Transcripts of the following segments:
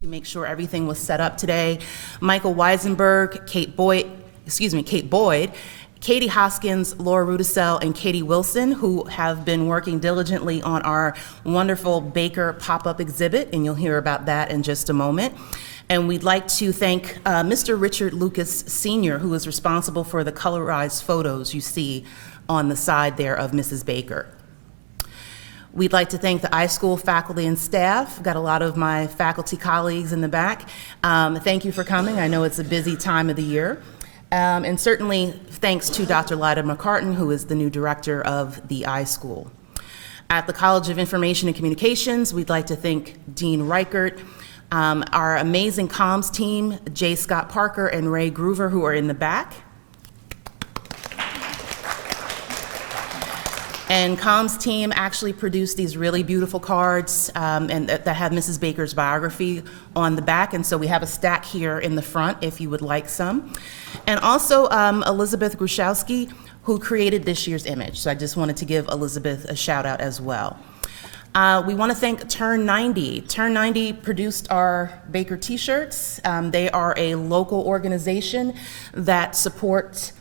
to make sure everything was set up today. Michael Weisenberg, Kate Boyd, Katie Hoskins, Laura Rudisell, and Katie Wilson, who have been working diligently on our wonderful Baker pop-up exhibit, and you'll hear about that in just a moment. And we'd like to thank Mr. Richard Lucas Sr., who is responsible for the colorized photos you see on the side there of Mrs. Baker. We'd like to thank the iSchool faculty and staff. Got a lot of my faculty colleagues in the back. Thank you for coming. I know it's a busy time of the year. And certainly thanks to Dr. Lyda McCartan, who is the new director of the iSchool. At the College of Information and Communications, we'd like to thank Dean Reichert, our amazing comms team, J. Scott Parker and Ray Groover, who are in the back. And comms team actually produced these really beautiful cards and that have Mrs. Baker's biography on the back. And so we have a stack here in the front if you would like some. And also Elizabeth Gruszowski, who created this year's image. So I just wanted to give Elizabeth a shout out as well. We want to thank Turn 90. Turn 90 produced our Baker t-shirts. They are a local organization that supports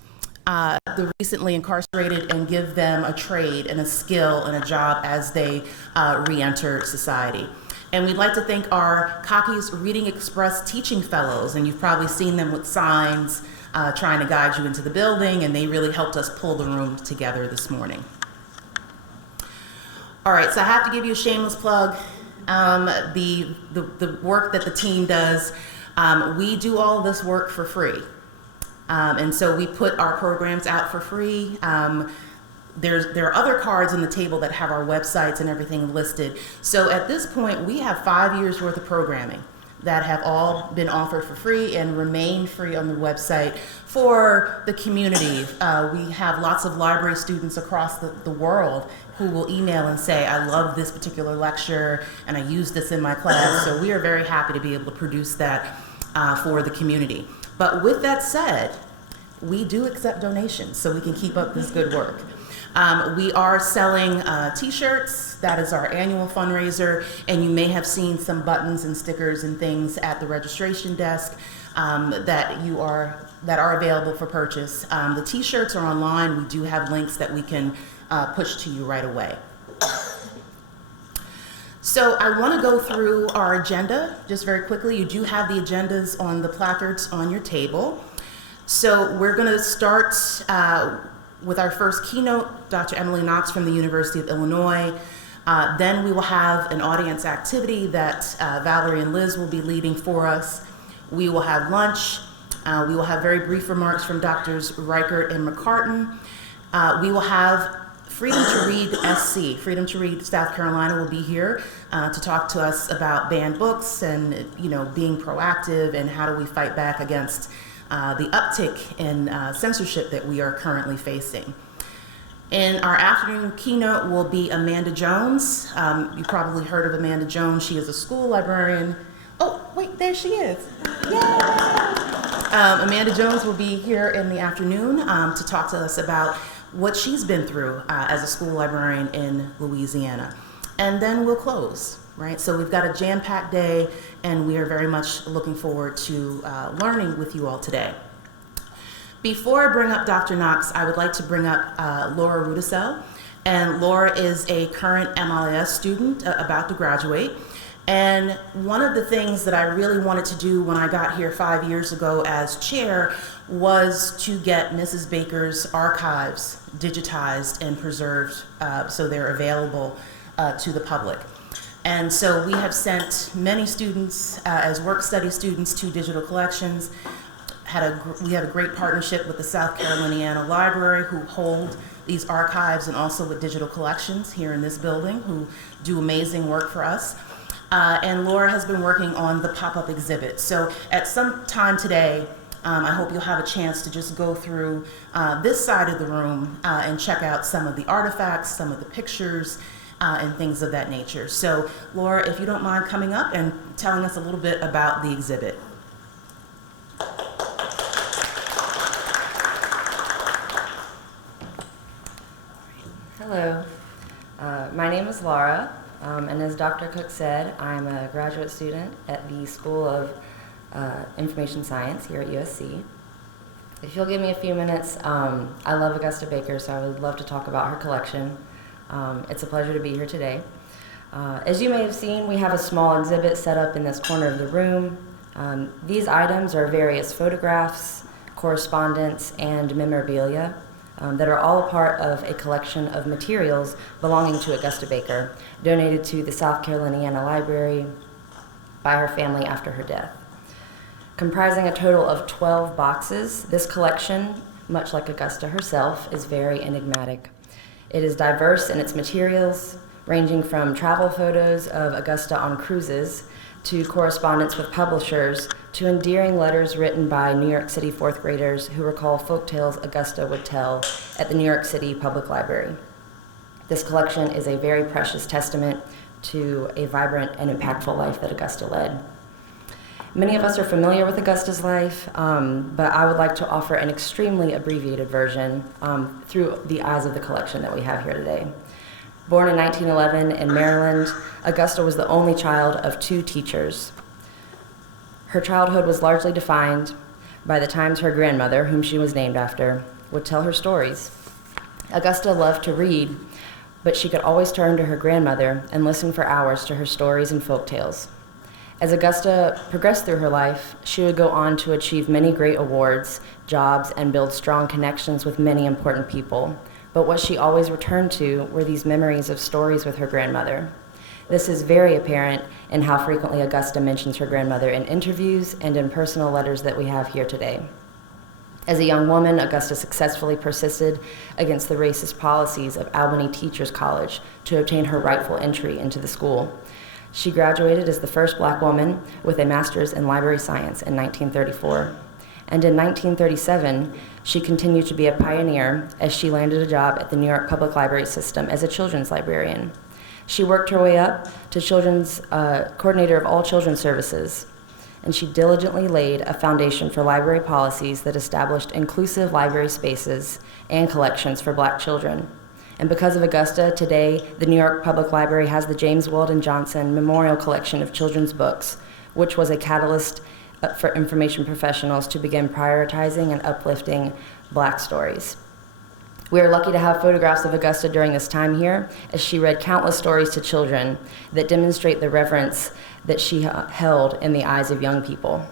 the recently incarcerated and give them a trade and a skill and a job as they re-enter society. And we'd like to thank our Cocky's Reading Express teaching fellows, and you've probably seen them with signs trying to guide you into the building, and they really helped us pull the room together this morning. All right, so I have to give you a shameless plug. The work that the team does, we do all this work for free. And so we put our programs out for free. There are other cards on the table that have our websites and everything listed. So at this point, we have 5 years worth of programming that have all been offered for free and remain free on the website for the community. We have lots of library students across the world who will email and say, I love this particular lecture and I use this in my class. So we are very happy to be able to produce that for the community. But with that said, we do accept donations so we can keep up this good work. We are selling t-shirts. That is our annual fundraiser, and you may have seen some buttons and stickers and things at the registration desk that are available for purchase. The t-shirts are online. We do have links that we can push to you right away. So I want to go through our agenda just very quickly. You do have the agendas on the placards on your table. So we're going to start with our first keynote, Dr. Emily Knox from the University of Illinois. Then we will have an audience activity that Valerie and Liz will be leading for us. We will have lunch. We will have very brief remarks from Drs. Reichert and McCartan. We will have Freedom to Read SC, Freedom to Read South Carolina will be here to talk to us about banned books and being proactive and how do we fight back against the uptick in censorship that we are currently facing. In our afternoon keynote will be Amanda Jones. You probably heard of Amanda Jones. She is a school librarian. Oh, wait, there she is. Yay! Amanda Jones will be here in the afternoon to talk to us about what she's been through as a school librarian in Louisiana. And then we'll close, right? So we've got a jam-packed day, and we are very much looking forward to learning with you all today. Before I bring up Dr. Knox, I would like to bring up Laura Rudisell. And Laura is a current MLIS student about to graduate. And one of the things that I really wanted to do when I got here 5 years ago as chair was to get Mrs. Baker's archives digitized and preserved so they're available to the public. And so we have sent many students as work study students to digital collections. We have a great partnership with the South Caroliniana Library, who hold these archives, and also with digital collections here in this building, who do amazing work for us. And Laura has been working on the pop-up exhibit. So at some time today, I hope you'll have a chance to just go through this side of the room and check out some of the artifacts, some of the pictures, and things of that nature. So Laura, if you don't mind coming up and telling us a little bit about the exhibit. Hello, my name is Laura. And as Dr. Cook said, I'm a graduate student at the School of Information Science here at USC. If you'll give me a few minutes, I love Augusta Baker, so I would love to talk about her collection. It's a pleasure to be here today. As you may have seen, we have a small exhibit set up in this corner of the room. These items are various photographs, correspondence, and memorabilia that are all a part of a collection of materials belonging to Augusta Baker, donated to the South Caroliniana Library by her family after her death. Comprising a total of 12 boxes, this collection, much like Augusta herself, is very enigmatic. It is diverse in its materials, ranging from travel photos of Augusta on cruises to correspondence with publishers to endearing letters written by New York City fourth graders who recall folk tales Augusta would tell at the New York City Public Library. This collection is a very precious testament to a vibrant and impactful life that Augusta led. Many of us are familiar with Augusta's life, but I would like to offer an extremely abbreviated version through the eyes of the collection that we have here today. Born in 1911 in Maryland, Augusta was the only child of 2 teachers. Her childhood was largely defined by the times her grandmother, whom she was named after, would tell her stories. Augusta loved to read, but she could always turn to her grandmother and listen for hours to her stories and folk tales. As Augusta progressed through her life, she would go on to achieve many great awards, jobs, and build strong connections with many important people. But what she always returned to were these memories of stories with her grandmother. This is very apparent in how frequently Augusta mentions her grandmother in interviews and in personal letters that we have here today. As a young woman, Augusta successfully persisted against the racist policies of Albany Teachers College to obtain her rightful entry into the school. She graduated as the first Black woman with a master's in library science in 1934. And in 1937, she continued to be a pioneer as she landed a job at the New York Public Library System as a children's librarian. She worked her way up to children's coordinator of all children's services, and she diligently laid a foundation for library policies that established inclusive library spaces and collections for Black children. And because of Augusta, today, the New York Public Library has the James Weldon Johnson Memorial Collection of Children's Books, which was a catalyst for information professionals to begin prioritizing and uplifting Black stories. We are lucky to have photographs of Augusta during this time here, as she read countless stories to children that demonstrate the reverence that she held in the eyes of young people.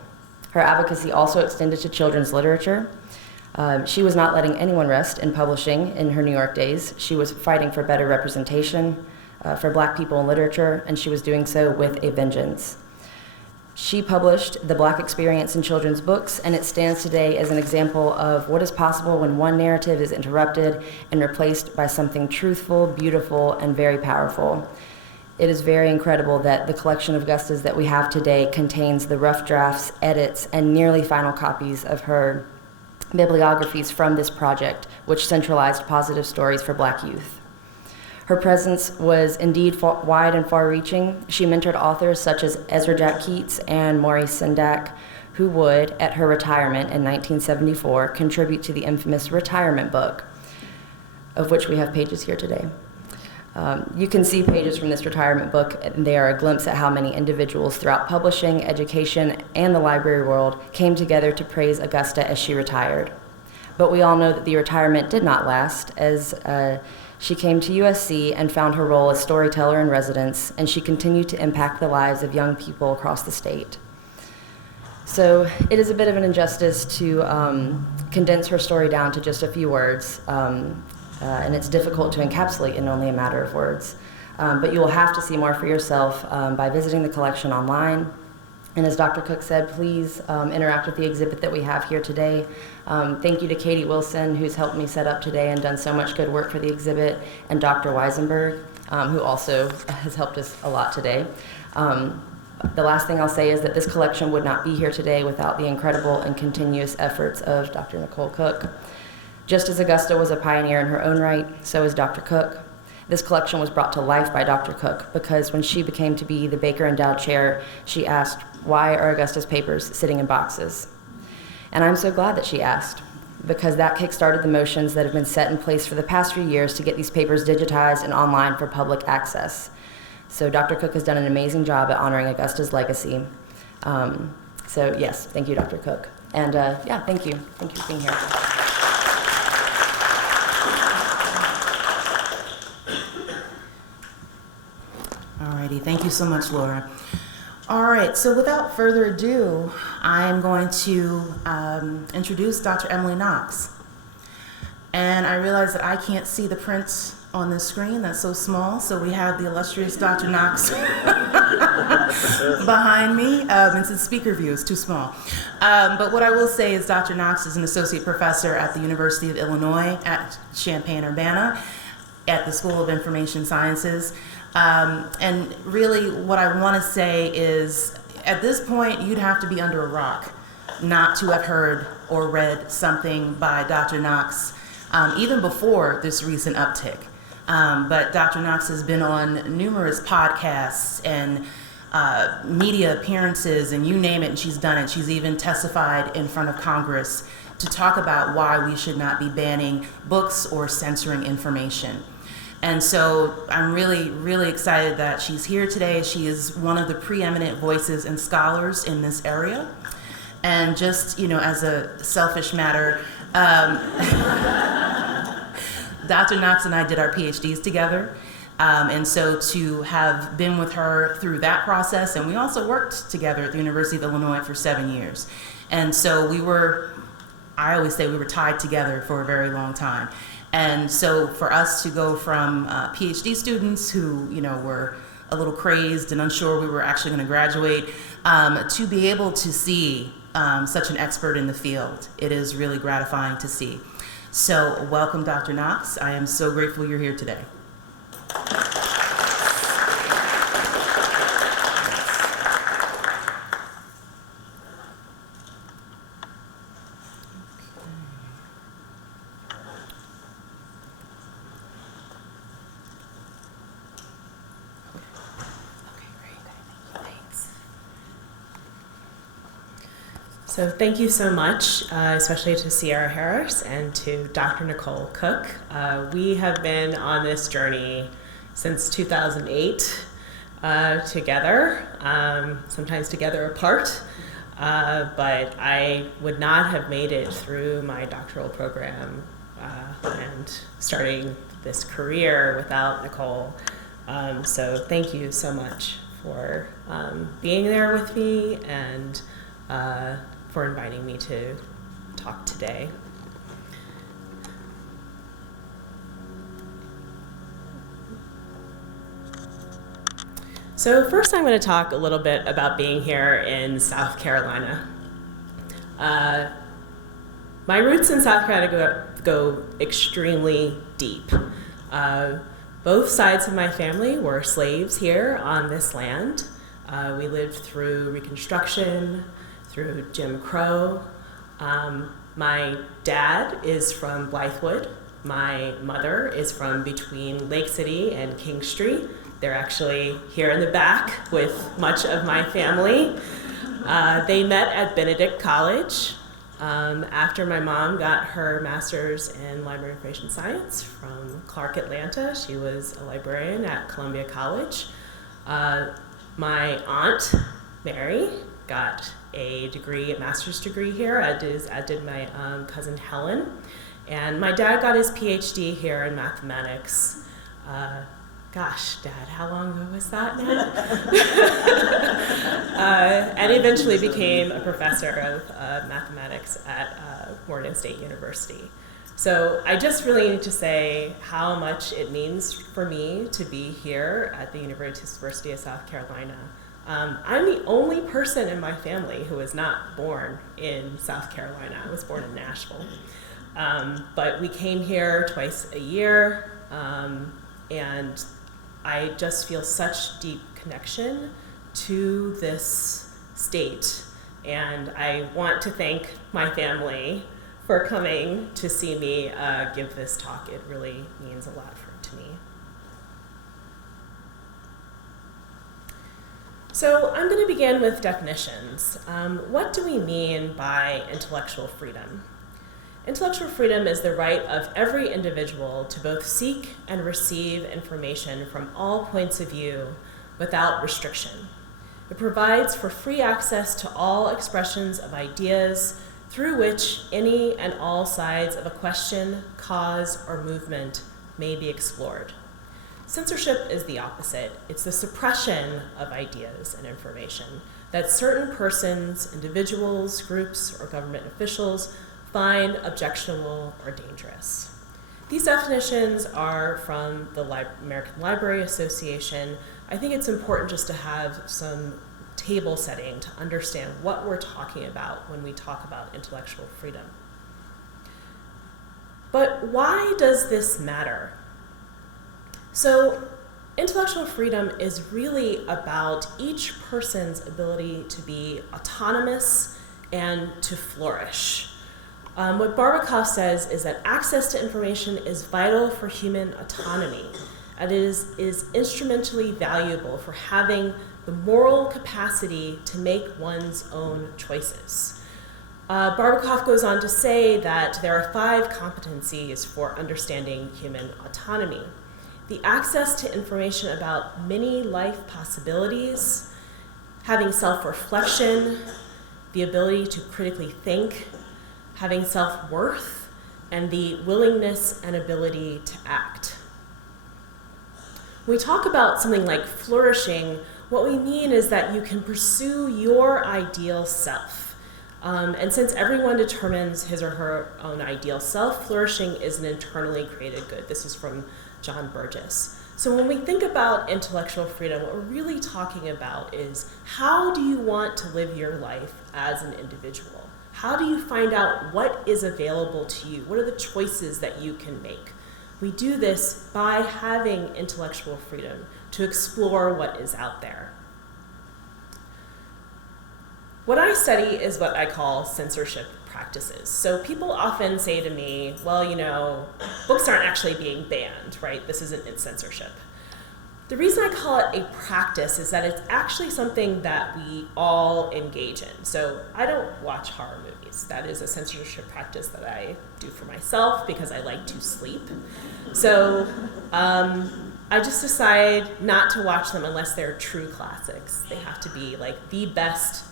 Her advocacy also extended to children's literature. She was not letting anyone rest in publishing in her New York days. She was fighting for better representation for Black people in literature, and she was doing so with a vengeance. She published The Black Experience in Children's Books, and it stands today as an example of what is possible when one narrative is interrupted and replaced by something truthful, beautiful, and very powerful. It is very incredible that the collection of Augustas that we have today contains the rough drafts, edits, and nearly final copies of her bibliographies from this project, which centralized positive stories for Black youth. Her presence was indeed wide and far-reaching. She mentored authors such as Ezra Jack Keats and Maurice Sendak, who would, at her retirement in 1974, contribute to the infamous retirement book, of which we have pages here today. You can see pages from this retirement book, and they are a glimpse at how many individuals throughout publishing, education, and the library world came together to praise Augusta as she retired. But we all know that the retirement did not last, as she came to USC and found her role as storyteller in residence, and she continued to impact the lives of young people across the state. So it is a bit of an injustice to condense her story down to just a few words, and it's difficult to encapsulate in only a matter of words. But you will have to see more for yourself by visiting the collection online. And as Dr. Cook said, please interact with the exhibit that we have here today. Thank you to Katie Wilson, who's helped me set up today and done so much good work for the exhibit, and Dr. Weisenberg, who also has helped us a lot today. The last thing I'll say is that this collection would not be here today without the incredible and continuous efforts of Dr. Nicole Cook. Just as Augusta was a pioneer in her own right, so is Dr. Cook. This collection was brought to life by Dr. Cook because when she became to be the Baker Endowed Chair, she asked, "Why are Augusta's papers sitting in boxes?" And I'm so glad that she asked, because that kick-started the motions that have been set in place for the past few years to get these papers digitized and online for public access. So Dr. Cook has done an amazing job at honoring Augusta's legacy. So yes, thank you, Dr. Cook. And yeah, thank you. Thank you for being here. Alrighty, thank you so much, Laura. All right, so without further ado, I'm going to introduce Dr. Emily Knox. And I realize that I can't see the print on the screen, that's so small, so we have the illustrious Dr. Knox behind me. It's the speaker view, it's too small. But what I will say is Dr. Knox is an associate professor at the University of Illinois at Champaign-Urbana at the School of Information Sciences. And really what I want to say is, at this point, you'd have to be under a rock not to have heard or read something by Dr. Knox, even before this recent uptick. But Dr. Knox has been on numerous podcasts and media appearances, and you name it, and she's done it. She's even testified in front of Congress to talk about why we should not be banning books or censoring information. And so I'm really, really excited that she's here today. She is one of the preeminent voices and scholars in this area. And just, you know, as a selfish matter, Dr. Knox and I did our PhDs together. And so to have been with her through that process, and we also worked together at the University of Illinois for 7 years. And so I always say we were tied together for a very long time. And so for us to go from PhD students who, you know, were a little crazed and unsure we were actually going to graduate, to be able to see such an expert in the field, it is really gratifying to see. So welcome, Dr. Knox. I am so grateful you're here today. So thank you so much, especially to Sierra Harris and to Dr. Nicole Cook. We have been on this journey since 2008 together, sometimes together apart, but I would not have made it through my doctoral program and starting this career without Nicole. So thank you so much for being there with me and for inviting me to talk today. So first I'm going to talk a little bit about being here in South Carolina. My roots in South Carolina go extremely deep. Both sides of my family were slaves here on this land. We lived through Reconstruction, through Jim Crow. My dad is from Blythewood. My mother is from between Lake City and Kingstree. They're actually here in the back with much of my family. They met at Benedict College after my mom got her master's in library information science from Clark Atlanta. She was a librarian at Columbia College. My aunt, Mary, got a master's degree here, as did my cousin Helen. And my dad got his PhD here in mathematics. Gosh, Dad, how long ago was that now? And eventually became a professor of mathematics at Morgan State University. So I just really need to say how much it means for me to be here at the University of South Carolina. I'm the only person in my family who was not born in South Carolina. I was born in Nashville. But we came here twice a year, and I just feel such deep connection to this state. And I want to thank my family for coming to see me give this talk. It really means a lot to me. So I'm going to begin with definitions. What do we mean by intellectual freedom? Intellectual freedom is the right of every individual to both seek and receive information from all points of view without restriction. It provides for free access to all expressions of ideas through which any and all sides of a question, cause, or movement may be explored. Censorship is the opposite. It's the suppression of ideas and information that certain persons, individuals, groups, or government officials find objectionable or dangerous. These definitions are from the American Library Association. I think it's important just to have some table setting to understand what we're talking about when we talk about intellectual freedom. But why does this matter? So, intellectual freedom is really about each person's ability to be autonomous and to flourish. What Barbakoff says is that access to information is vital for human autonomy and is instrumentally valuable for having the moral capacity to make one's own choices. Barbakoff goes on to say that there are 5 competencies for understanding human autonomy. The access to information about many life possibilities, having self-reflection, the ability to critically think, having self-worth, and the willingness and ability to act. When we talk about something like flourishing, what we mean is that you can pursue your ideal self. And since everyone determines his or her own ideal self, flourishing is an internally created good. This is from John Burgess. So when we think about intellectual freedom, what we're really talking about is how do you want to live your life as an individual? How do you find out what is available to you? What are the choices that you can make? We do this by having intellectual freedom to explore what is out there. What I study is what I call censorship practices. So people often say to me, well, you know, books aren't actually being banned, right? This isn't censorship. The reason I call it a practice is that it's actually something that we all engage in. So I don't watch horror movies. That is a censorship practice that I do for myself because I like to sleep. So I just decide not to watch them unless they're true classics. They have to be like the best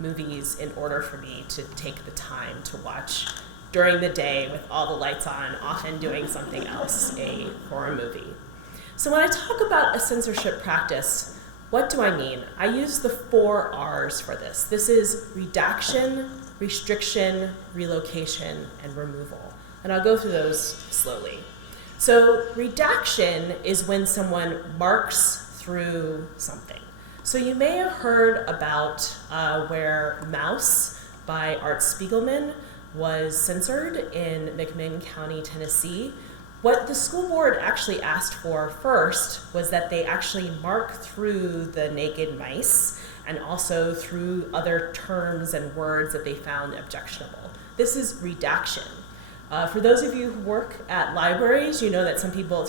movies in order for me to take the time to watch during the day with all the lights on, often doing something else, a horror movie. So when I talk about a censorship practice, what do I mean? I use the 4 R's for this. This is redaction, restriction, relocation, and removal. And I'll go through those slowly. So redaction is when someone marks through something. So you may have heard about where Mouse by Art Spiegelman was censored in McMinn County, Tennessee. What the school board actually asked for first was that they actually mark through the naked mice and also through other terms and words that they found objectionable. This is redaction. For those of you who work at libraries, you know that some people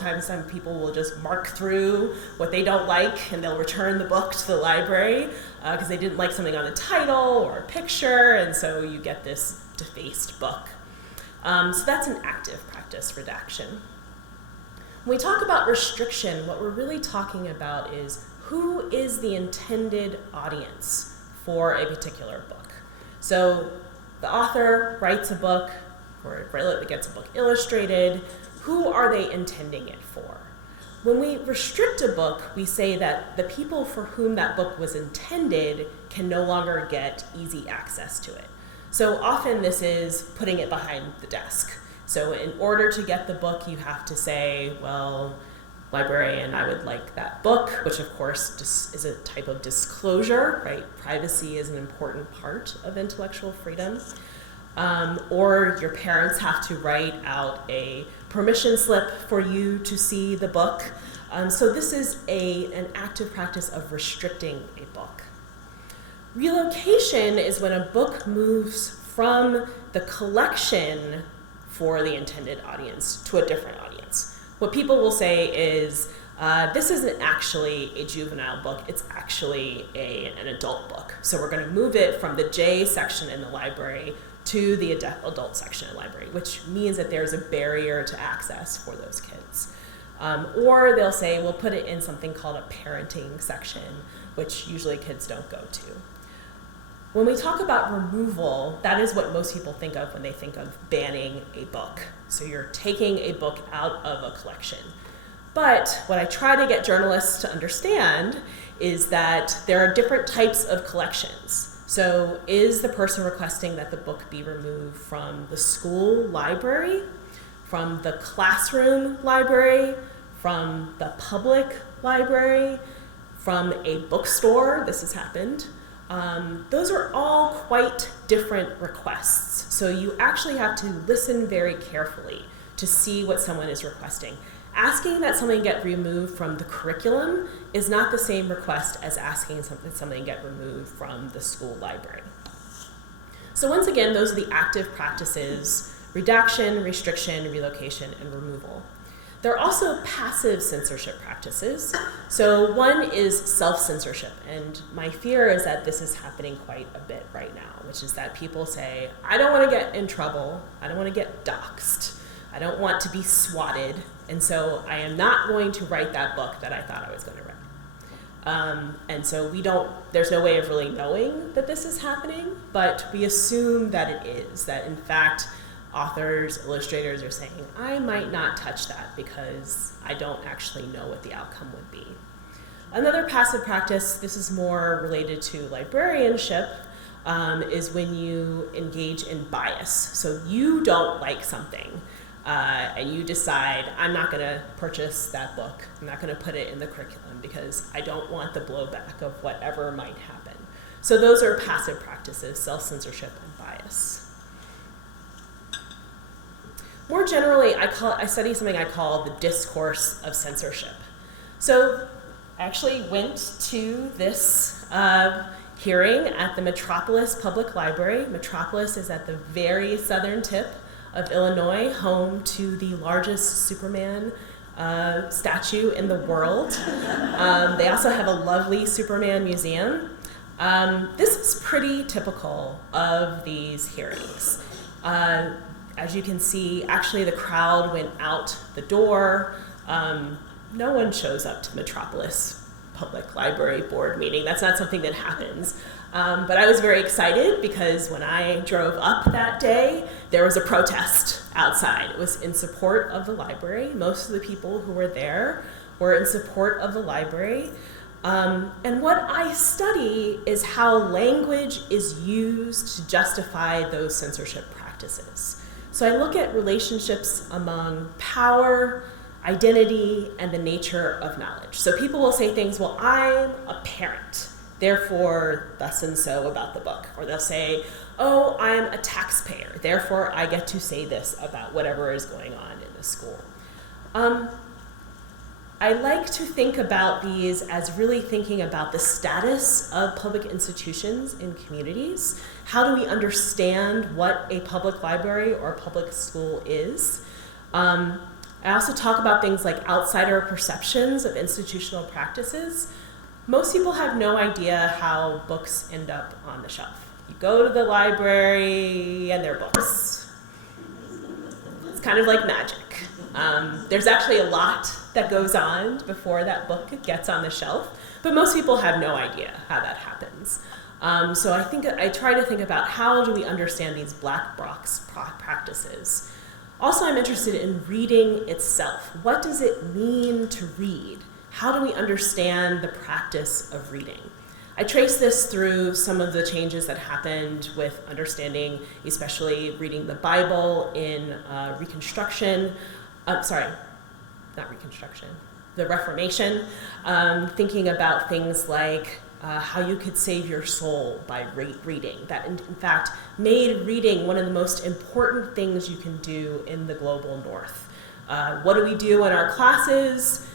will just mark through what they don't like and they'll return the book to the library because they didn't like something on the title or a picture, and so you get this defaced book. So that's an active practice, redaction. When we talk about restriction, what we're really talking about is who is the intended audience for a particular book. So the author writes a book, or gets a book illustrated. Who are they intending it for? When we restrict a book, we say that the people for whom that book was intended can no longer get easy access to it. So often this is putting it behind the desk. So in order to get the book, you have to say, well, librarian, I would like that book, which of course is a type of disclosure, right? Privacy is an important part of intellectual freedom. Or your parents have to write out a permission slip for you to see the book. So this is an active practice of restricting a book. Relocation is when a book moves from the collection for the intended audience to a different audience. What people will say is, this isn't actually a juvenile book, it's actually an adult book. So we're going to move it from the J section in the library to the adult section in the library, which means that there's a barrier to access for those kids. Or they'll say, we'll put it in something called a parenting section, which usually kids don't go to. When we talk about removal, that is what most people think of when they think of banning a book. So you're taking a book out of a collection. But what I try to get journalists to understand is that there are different types of collections. So is the person requesting that the book be removed from the school library, from the classroom library, from the public library, from a bookstore? This has happened. Those are all quite different requests. So you actually have to listen very carefully to see what someone is requesting. Asking that something get removed from the curriculum is not the same request as asking something get removed from the school library. So once again, those are the active practices: redaction, restriction, relocation, and removal. There are also passive censorship practices. So one is self-censorship, and my fear is that this is happening quite a bit right now, which is that people say, I don't want to get in trouble, I don't want to get doxxed, I don't want to be swatted, and so I am not going to write that book that I thought I was going to write. And so there's no way of really knowing that this is happening, but we assume that it is, that in fact, authors, illustrators are saying, I might not touch that because I don't actually know what the outcome would be. Another passive practice, this is more related to librarianship, is when you engage in bias. So you don't like something, and you decide, I'm not going to purchase that book. I'm not going to put it in the curriculum because I don't want the blowback of whatever might happen. So those are passive practices: self-censorship and bias. More generally, I study something I call the discourse of censorship. So I actually went to this hearing at the Metropolis Public Library. Metropolis is at the very southern tip of Illinois, home to the largest Superman statue in the world. They also have a lovely Superman museum. This is pretty typical of these hearings. As you can see, actually the crowd went out the door. No one shows up to Metropolis Public Library board meeting. That's not something that happens. But I was very excited because when I drove up that day, there was a protest outside. It was in support of the library. Most of the people who were there were in support of the library. And what I study is how language is used to justify those censorship practices. So I look at relationships among power, identity, and the nature of knowledge. So people will say things, well, I'm a parent, therefore thus and so about the book. Or they'll say, oh, I'm a taxpayer, therefore I get to say this about whatever is going on in the school. I like to think about these as really thinking about the status of public institutions in communities. How do we understand what a public library or a public school is? I also talk about things like outsider perceptions of institutional practices. Most people have no idea how books end up on the shelf. You go to the library and there are books. It's kind of like magic. There's actually a lot that goes on before that book gets on the shelf, but most people have no idea how that happens. So I try to think about how do we understand these black box practices. Also, I'm interested in reading itself. What does it mean to read? How do we understand the practice of reading? I trace this through some of the changes that happened with understanding, especially reading the Bible in Reconstruction. The Reformation, thinking about things like how you could save your soul by reading. That, in fact, made reading one of the most important things you can do in the global north. What do we do in our classes?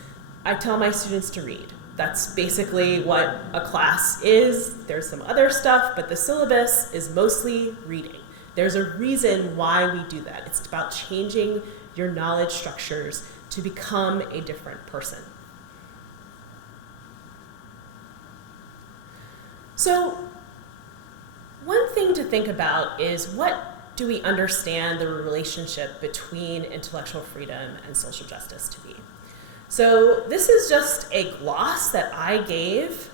I tell my students to read. That's basically what a class is. There's some other stuff, but the syllabus is mostly reading. There's a reason why we do that. It's about changing your knowledge structures to become a different person. So one thing to think about is, what do we understand the relationship between intellectual freedom and social justice to be? So this is just a gloss that I gave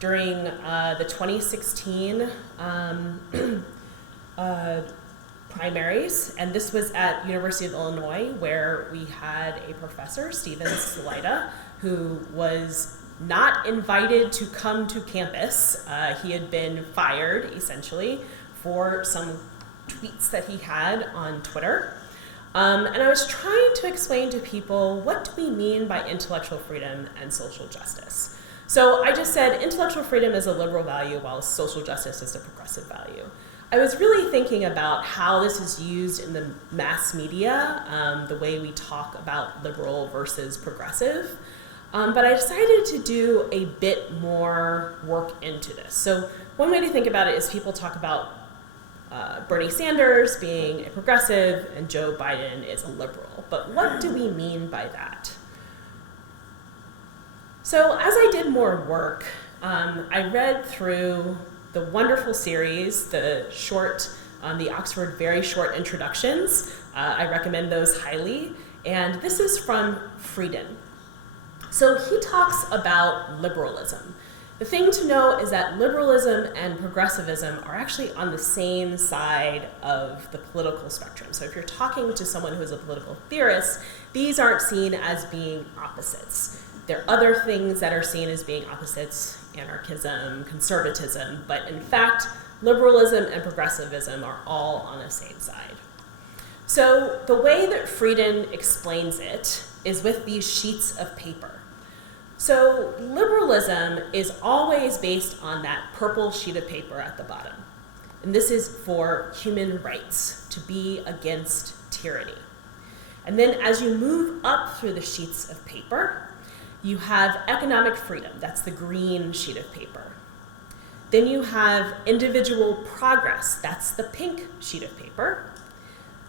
during the 2016 primaries, and this was at University of Illinois, where we had a professor, Steven Salida, who was not invited to come to campus. He had been fired, essentially, for some tweets that he had on Twitter. And I was trying to explain to people, what do we mean by intellectual freedom and social justice? So I just said intellectual freedom is a liberal value, while social justice is a progressive value. I was really thinking about how this is used in the mass media, the way we talk about liberal versus progressive. But I decided to do a bit more work into this. So one way to think about it is people talk about Bernie Sanders being a progressive and Joe Biden is a liberal. But what do we mean by that? So as I did more work, I read through the wonderful series, the Oxford Very Short Introductions. I recommend those highly. And this is from Frieden. So he talks about liberalism. The thing to know is that liberalism and progressivism are actually on the same side of the political spectrum. So if you're talking to someone who's a political theorist, these aren't seen as being opposites. There are other things that are seen as being opposites, anarchism, conservatism, but in fact, liberalism and progressivism are all on the same side. So the way that Frieden explains it is with these sheets of paper. So liberalism is always based on that purple sheet of paper at the bottom. And this is for human rights, to be against tyranny. And then as you move up through the sheets of paper, you have economic freedom, that's the green sheet of paper. Then you have individual progress, that's the pink sheet of paper.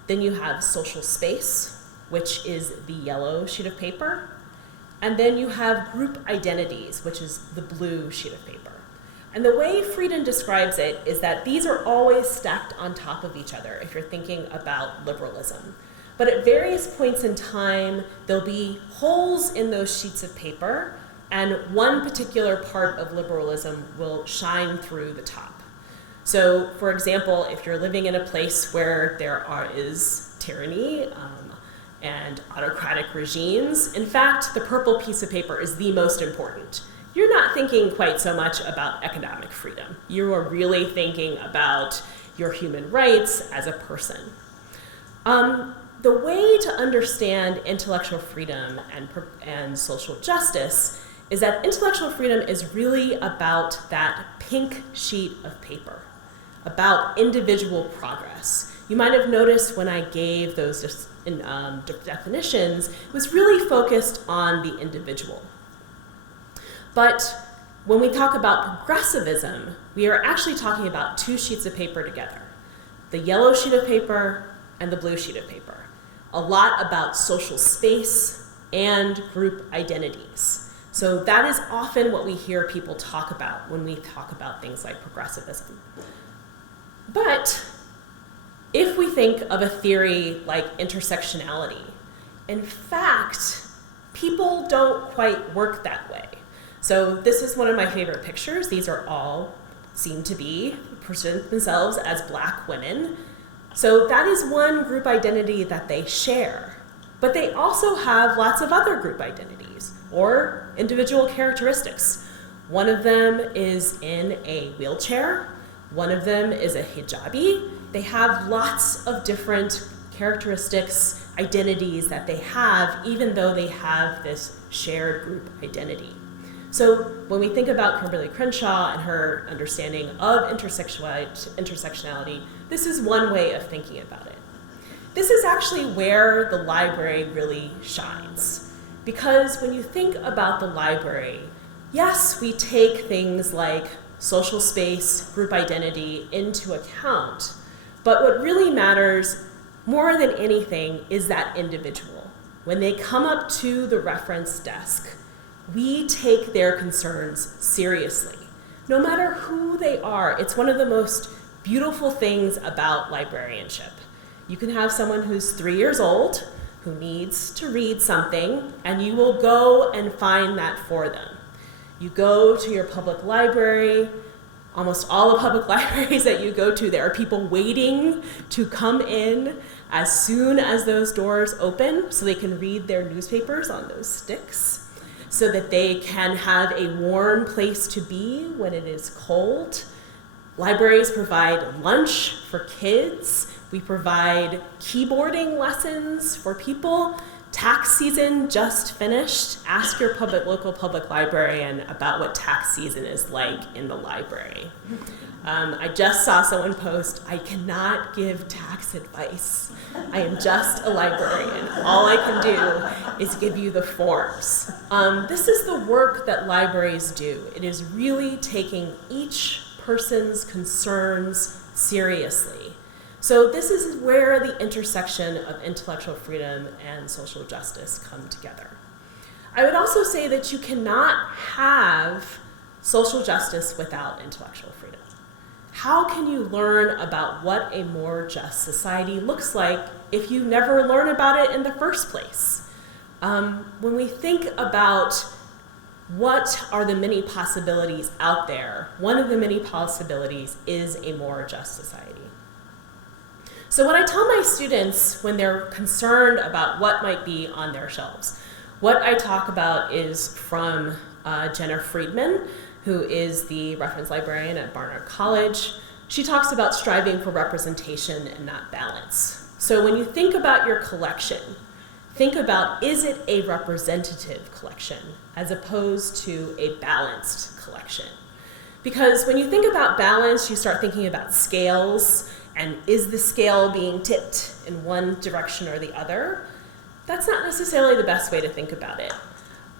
Then you have social space, which is the yellow sheet of paper. And then you have group identities, which is the blue sheet of paper. And the way Frieden describes it is that these are always stacked on top of each other if you're thinking about liberalism. But at various points in time, there'll be holes in those sheets of paper, and one particular part of liberalism will shine through the top. So, for example, if you're living in a place where there is tyranny and autocratic regimes, in fact, the purple piece of paper is the most important. You're not thinking quite so much about economic freedom. You are really thinking about your human rights as a person. The way to understand intellectual freedom and social justice is that intellectual freedom is really about that pink sheet of paper, about individual progress. You might have noticed when I gave those definitions, it was really focused on the individual. But when we talk about progressivism, we are actually talking about two sheets of paper together, the yellow sheet of paper and the blue sheet of paper. A lot about social space and group identities. So that is often what we hear people talk about when we talk about things like progressivism. But if we think of a theory like intersectionality, in fact, people don't quite work that way. So this is one of my favorite pictures. These are all seem to be present themselves as Black women. So that is one group identity that they share. But they also have lots of other group identities or individual characteristics. One of them is in a wheelchair. One of them is a hijabi. They have lots of different characteristics, identities that they have, even though they have this shared group identity. So when we think about Kimberly Crenshaw and her understanding of intersectionality, this is one way of thinking about it. This is actually where the library really shines. Because when you think about the library, yes, we take things like social space, group identity into account, but what really matters more than anything is that individual. When they come up to the reference desk, we take their concerns seriously. No matter who they are, it's one of the most beautiful things about librarianship. You can have someone who's 3 years old who needs to read something, and you will go and find that for them. You go to your public library. Almost all the public libraries that you go to, there are people waiting to come in as soon as those doors open so they can read their newspapers on those sticks, so that they can have a warm place to be when it is cold. Libraries provide lunch for kids. We provide keyboarding lessons for people. Tax season just finished. Ask your local public librarian about what tax season is like in the library. I just saw someone post, "I cannot give tax advice. I am just a librarian. All I can do is give you the forms." This is the work that libraries do. It is really taking each person's concerns seriously. So this is where the intersection of intellectual freedom and social justice come together. I would also say that you cannot have social justice without intellectual freedom. How can you learn about what a more just society looks like if you never learn about it in the first place? When we think about what are the many possibilities out there, one of the many possibilities is a more just society. So what I tell my students when they're concerned about what might be on their shelves, what I talk about is from Jenna Friedman, who is the reference librarian at Barnard College. She talks about striving for representation and not balance. So when you think about your collection, think about, is it a representative collection as opposed to a balanced collection? Because when you think about balance, you start thinking about scales, and is the scale being tipped in one direction or the other? That's not necessarily the best way to think about it.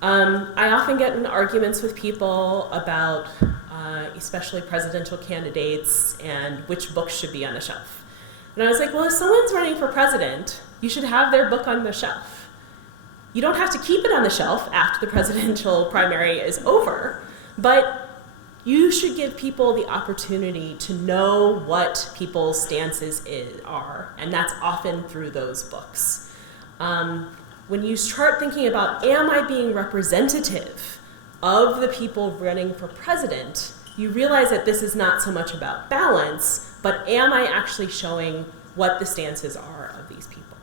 I often get in arguments with people about especially presidential candidates and which books should be on the shelf. And I was like, well, if someone's running for president, you should have their book on the shelf. You don't have to keep it on the shelf after the presidential primary is over, but you should give people the opportunity to know what people's stances are, and that's often through those books. When you start thinking about, am I being representative of the people running for president, you realize that this is not so much about balance, but am I actually showing what the stances are of these people?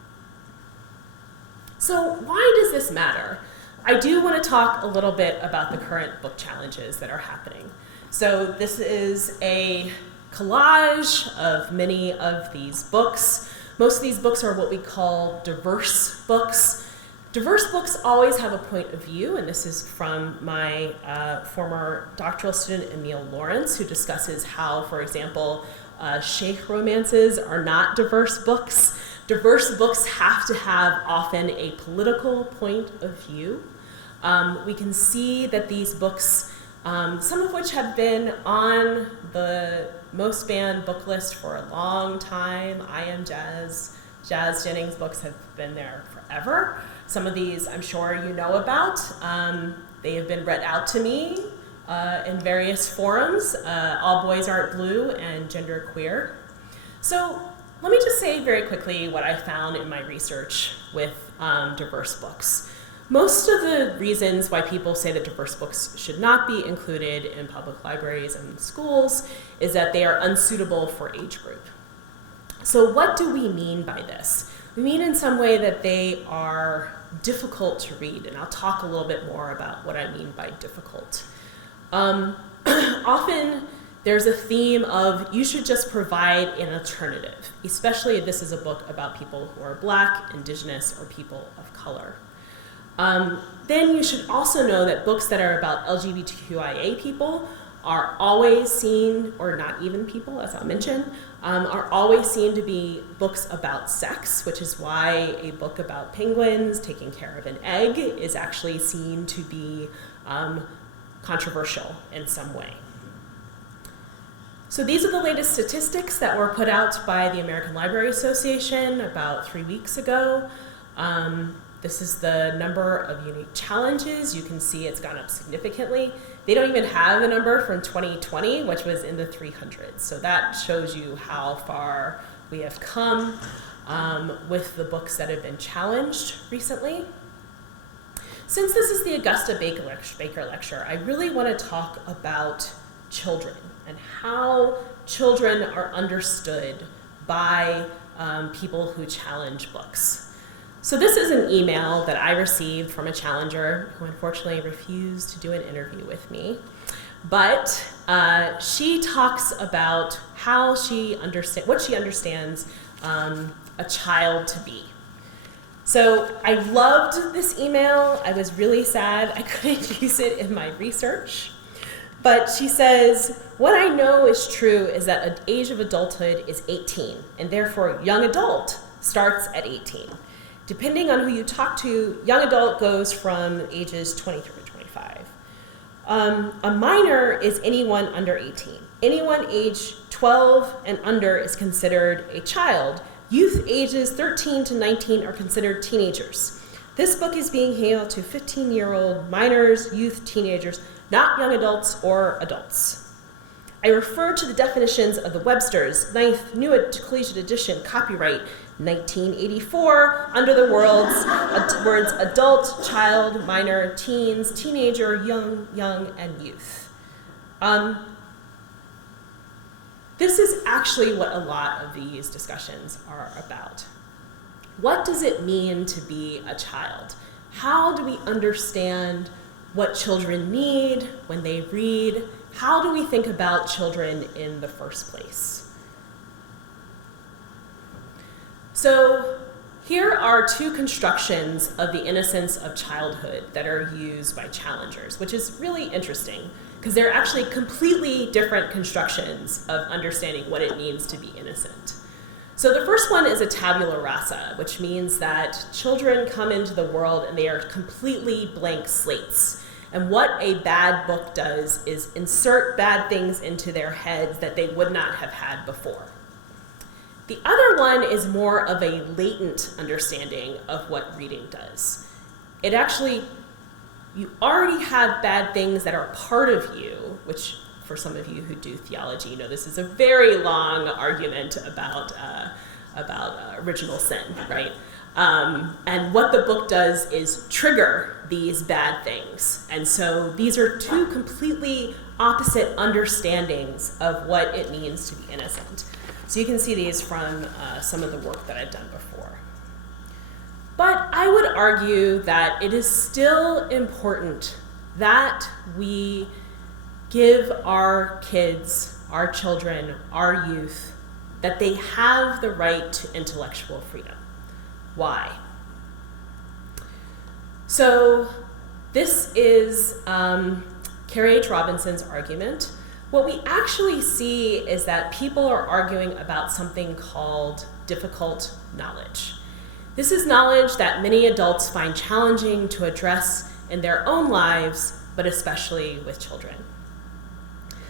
So why does this matter? I do want to talk a little bit about the current book challenges that are happening. So this is a collage of many of these books. Most of these books are what we call diverse books. Diverse books always have a point of view, and this is from my former doctoral student, Emil Lawrence, who discusses how, for example, sheikh romances are not diverse books. Diverse books have to have often a political point of view. We can see that these books, some of which have been on the most banned book list for a long time. I Am Jazz. Jazz Jennings books have been there forever. Some of these I'm sure you know about. They have been read out to me in various forums, All Boys Aren't Blue and Gender Queer. So let me just say very quickly what I found in my research with diverse books. Most of the reasons why people say that diverse books should not be included in public libraries and schools is that they are unsuitable for age group. So what do we mean by this? We mean in some way that they are difficult to read, and I'll talk a little bit more about what I mean by difficult. Often there's a theme of you should just provide an alternative, especially if this is a book about people who are Black, Indigenous, or people of color. Then you should also know that books that are about LGBTQIA people are always seen, or not even people, as I'll mention, are always seen to be books about sex, which is why a book about penguins taking care of an egg is actually seen to be controversial in some way. So these are the latest statistics that were put out by the American Library Association about 3 weeks ago. This is the number of unique challenges. You can see it's gone up significantly. They don't even have the number from 2020, which was in the 300s. So that shows you how far we have come. with the books that have been challenged recently. Since this is the Augusta Baker Lecture, I really want to talk about children and how children are understood by people who challenge books. So this is an email that I received from a challenger who unfortunately refused to do an interview with me. But she talks about how what she understands a child to be. So I loved this email. I was really sad I couldn't use it in my research. But she says, what I know is true is that the age of adulthood is 18, and therefore young adult starts at 18. Depending on who you talk to, young adult goes from ages 23 to 25. A minor is anyone under 18. Anyone age 12 and under is considered a child. Youth ages 13 to 19 are considered teenagers. This book is being handled to 15-year-old minors, youth, teenagers, not young adults or adults. I refer to the definitions of the Webster's 9th New Collegiate Edition, copyright 1984, under the words adult, child, minor, teens, teenager, young, and youth. This is actually what a lot of these discussions are about. What does it mean to be a child? How do we understand what children need when they read? How do we think about children in the first place? So here are two constructions of the innocence of childhood that are used by challengers, which is really interesting because they're actually completely different constructions of understanding what it means to be innocent. So the first one is a tabula rasa, which means that children come into the world and they are completely blank slates. And what a bad book does is insert bad things into their heads that they would not have had before. The other one is more of a latent understanding of what reading does. It actually, you already have bad things that are part of you, which for some of you who do theology, you know this is a very long argument about original sin, right? And what the book does is trigger these bad things. And so these are two completely opposite understandings of what it means to be innocent. So you can see these from some of the work that I've done before. But I would argue that it is still important that we give our kids, our children, our youth, that they have the right to intellectual freedom. Why? So this is Carrie H. Robinson's argument. What we actually see is that people are arguing about something called difficult knowledge. This is knowledge that many adults find challenging to address in their own lives, but especially with children.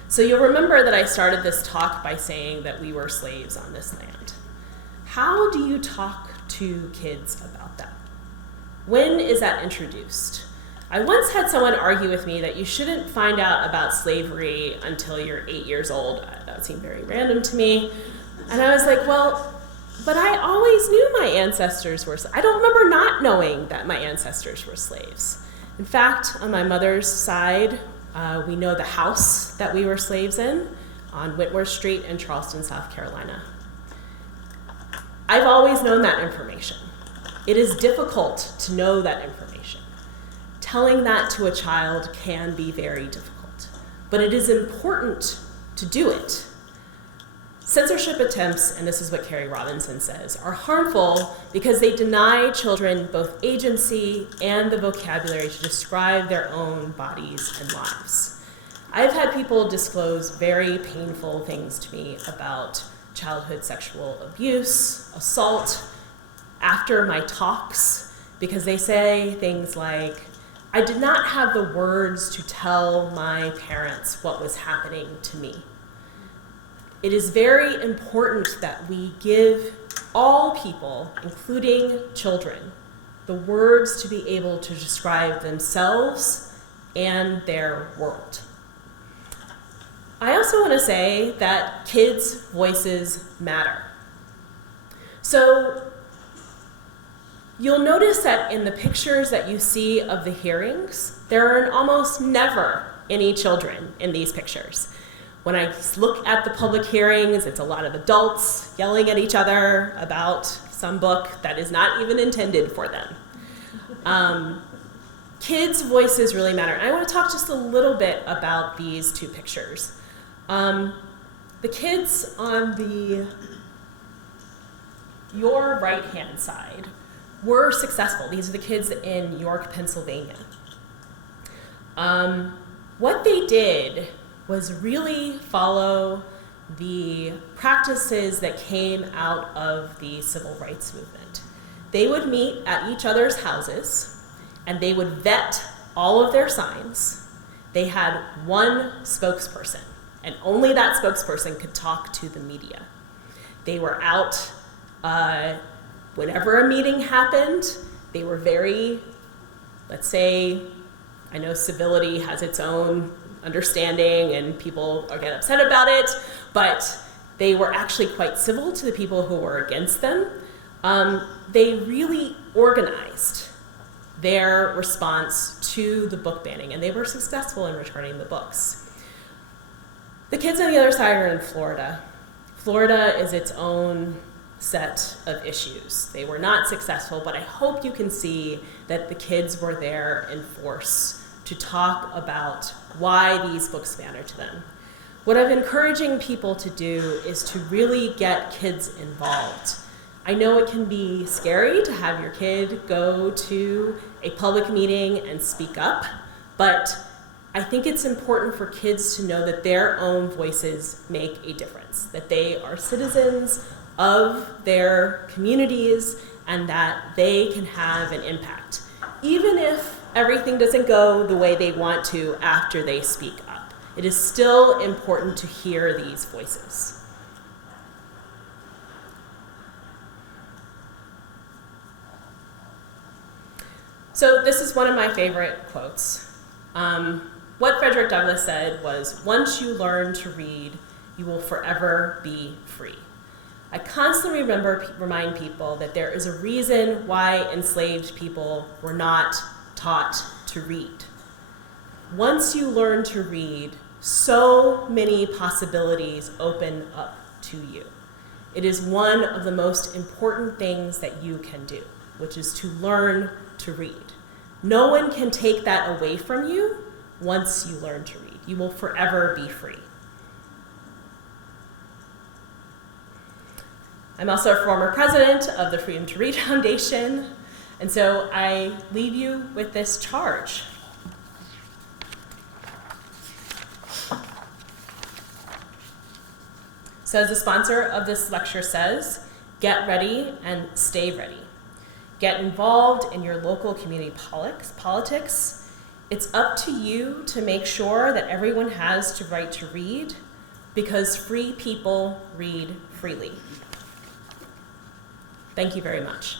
So you'll remember that I started this talk by saying that we were slaves on this land. How do you talk to kids about that? When is that introduced? I once had someone argue with me that you shouldn't find out about slavery until you're 8 years old. That seemed very random to me. And I was like, well, but I always knew my ancestors were slaves. I don't remember not knowing that my ancestors were slaves. In fact, on my mother's side, we know the house that we were slaves in on Whitworth Street in Charleston, South Carolina. I've always known that information. It is difficult to know that information. Telling that to a child can be very difficult, but it is important to do it. Censorship attempts, and this is what Carrie Robinson says, are harmful because they deny children both agency and the vocabulary to describe their own bodies and lives. I've had people disclose very painful things to me about childhood sexual abuse, assault, after my talks, because they say things like, I did not have the words to tell my parents what was happening to me. It is very important that we give all people, including children, the words to be able to describe themselves and their world. I also want to say that kids' voices matter. So you'll notice that in the pictures that you see of the hearings, there are almost never any children in these pictures. When I look at the public hearings, it's a lot of adults yelling at each other about some book that is not even intended for them. Kids' voices really matter. And I want to talk just a little bit about these two pictures. The kids on your right-hand side were successful. These are the kids in York, Pennsylvania. What they did was really follow the practices that came out of the civil rights movement. They would meet at each other's houses, and they would vet all of their signs. They had one spokesperson, and only that spokesperson could talk to the media. They were out whenever a meeting happened. They were very, let's say, I know civility has its own understanding and people get upset about it, but they were actually quite civil to the people who were against them. They really organized their response to the book banning, and they were successful in returning the books. The kids on the other side are in Florida. Florida is its own set of issues. They were not successful, but I hope you can see that the kids were there in force to talk about why these books matter to them. What I'm encouraging people to do is to really get kids involved. I know it can be scary to have your kid go to a public meeting and speak up, but I think it's important for kids to know that their own voices make a difference, that they are citizens of their communities and that they can have an impact, even if everything doesn't go the way they want to after they speak up. It is still important to hear these voices. So this is one of my favorite quotes. What Frederick Douglass said was, "Once you learn to read, you will forever be free." I constantly remind people that there is a reason why enslaved people were not taught to read. Once you learn to read, so many possibilities open up to you. It is one of the most important things that you can do, which is to learn to read. No one can take that away from you once you learn to read. You will forever be free. I'm also a former president of the Freedom to Read Foundation, and so I leave you with this charge. So as the sponsor of this lecture says, get ready and stay ready. Get involved in your local community politics. It's up to you to make sure that everyone has the right to read, because free people read freely. Thank you very much.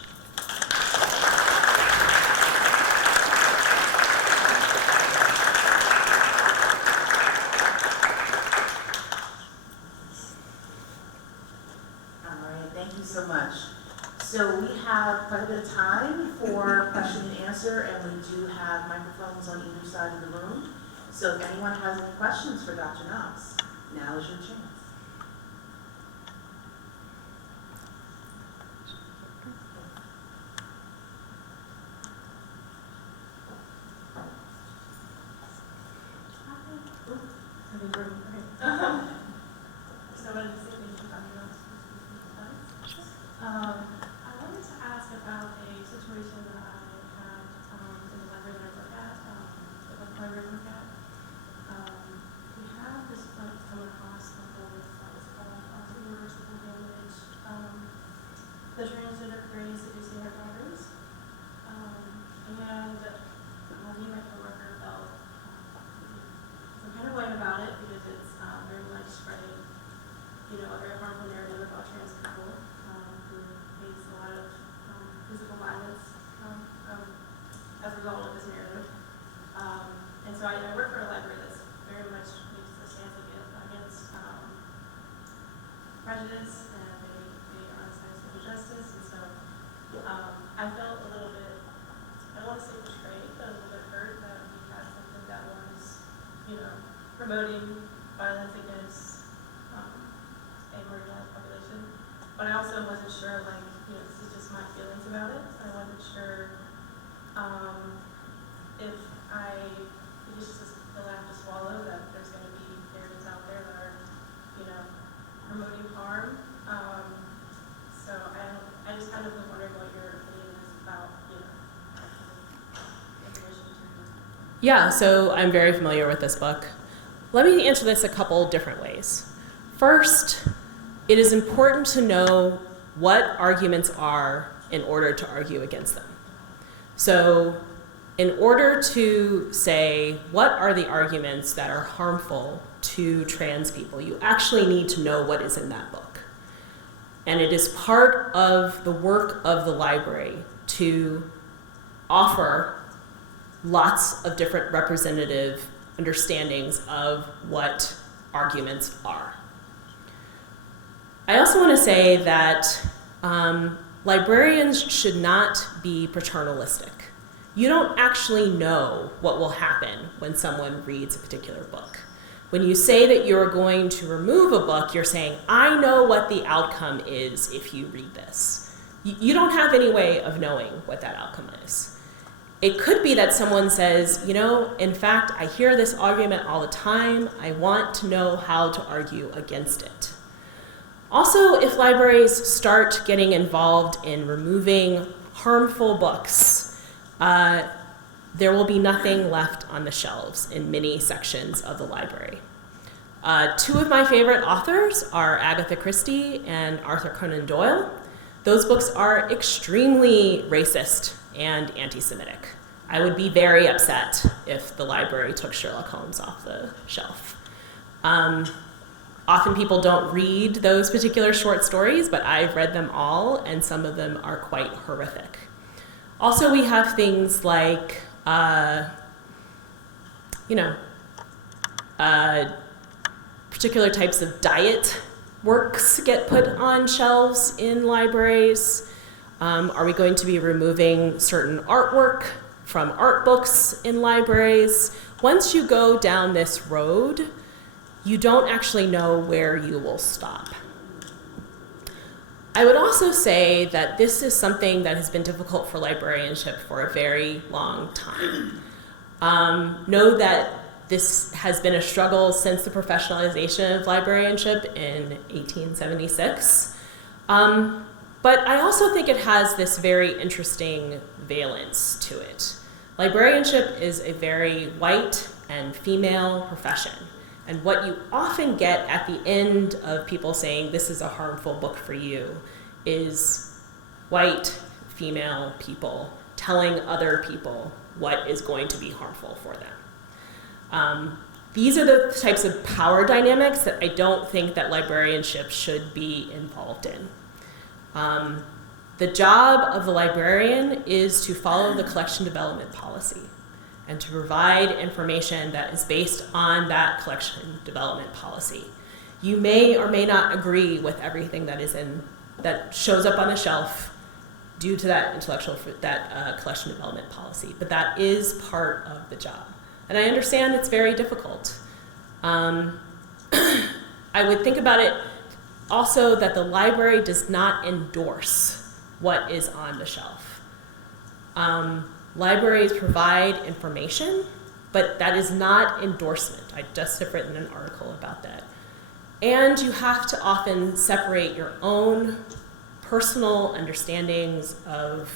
So much. So we have quite a bit of time for question and answer, and we do have microphones on either side of the room. So if anyone has any questions for Dr. Knox, now is your chance. I wanted to ask about a situation that I had in the library that I work at, the library I work at. We have this book come across the whole it's called Irreversible Damage, the transgender phrase seducing our daughters. And me and my coworker felt some kind of way about it because it's very much spreading, a very harmful narrative about trans people. Who face a lot of physical violence as a result of this narrative. And so I work for a library that's very much makes a stance against prejudice, and they are on the side of social justice. promoting violence against a marginalized population, but I also wasn't sure, like, this is just my feelings about it. I wasn't sure if it's just the have to swallow that there's going to be narratives out there that are, promoting harm. So I just kind of was wondering what your opinion is about, information. Yeah, so I'm very familiar with this book. Let me answer this a couple different ways. First, it is important to know what arguments are in order to argue against them. So in order to say what are the arguments that are harmful to trans people, you actually need to know what is in that book. And it is part of the work of the library to offer lots of different representative understandings of what arguments are. I also want to say that librarians should not be paternalistic. You don't actually know what will happen when someone reads a particular book. When you say that you're going to remove a book, you're saying, I know what the outcome is if you read this. You don't have any way of knowing what that outcome is. It could be that someone says, in fact, I hear this argument all the time. I want to know how to argue against it. Also, if libraries start getting involved in removing harmful books, there will be nothing left on the shelves in many sections of the library. Two of my favorite authors are Agatha Christie and Arthur Conan Doyle. Those books are extremely racist and anti-Semitic. I would be very upset if the library took Sherlock Holmes off the shelf. Often people don't read those particular short stories, but I've read them all, and some of them are quite horrific. Also, we have things like, particular types of diet works get put on shelves in libraries. Are we going to be removing certain artwork from art books in libraries? Once you go down this road, you don't actually know where you will stop. I would also say that this is something that has been difficult for librarianship for a very long time. Know that this has been a struggle since the professionalization of librarianship in 1876. But I also think it has this very interesting valence to it. Librarianship is a very white and female profession. And what you often get at the end of people saying this is a harmful book for you is white female people telling other people what is going to be harmful for them. These are the types of power dynamics that I don't think that librarianship should be involved in. The job of the librarian is to follow the collection development policy and to provide information that is based on that collection development policy. You may or may not agree with everything that shows up on the shelf due to that collection development policy, but that is part of the job. And I understand it's very difficult. I would think about it also that the library does not endorse what is on the shelf. Libraries provide information, but that is not endorsement. I just have written an article about that. And you have to often separate your own personal understandings of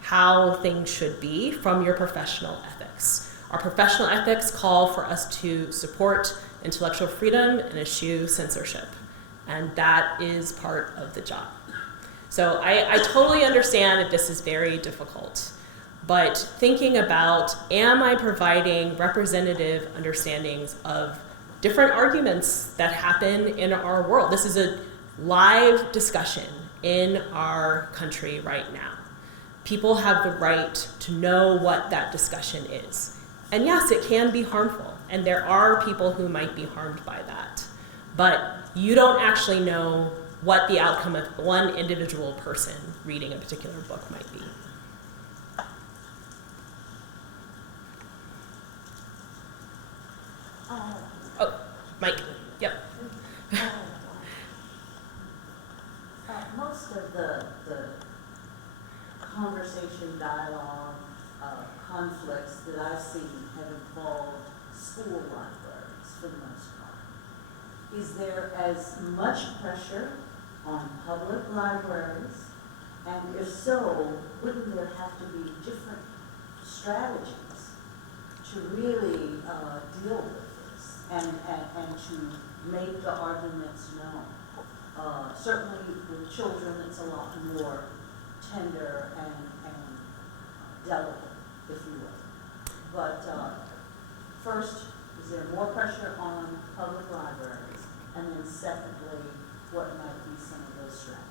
how things should be from your professional ethics. Our professional ethics call for us to support intellectual freedom and eschew censorship. And that is part of the job. So I totally understand that this is very difficult. But thinking about, am I providing representative understandings of different arguments that happen in our world? This is a live discussion in our country right now. People have the right to know what that discussion is. And yes, it can be harmful, and there are people who might be harmed by that. But you don't actually know what the outcome of one individual person reading a particular book might be. Oh, most of the conversation, dialogue, conflicts that I've seen have involved school libraries for the most part. Is there as much pressure on public libraries? And if so, wouldn't there have to be different strategies to really deal with this and to make the arguments known? Certainly with children, it's a lot more tender and delicate, if you will. But first, is there more pressure on public libraries? And then secondly, what might be some of those strategies?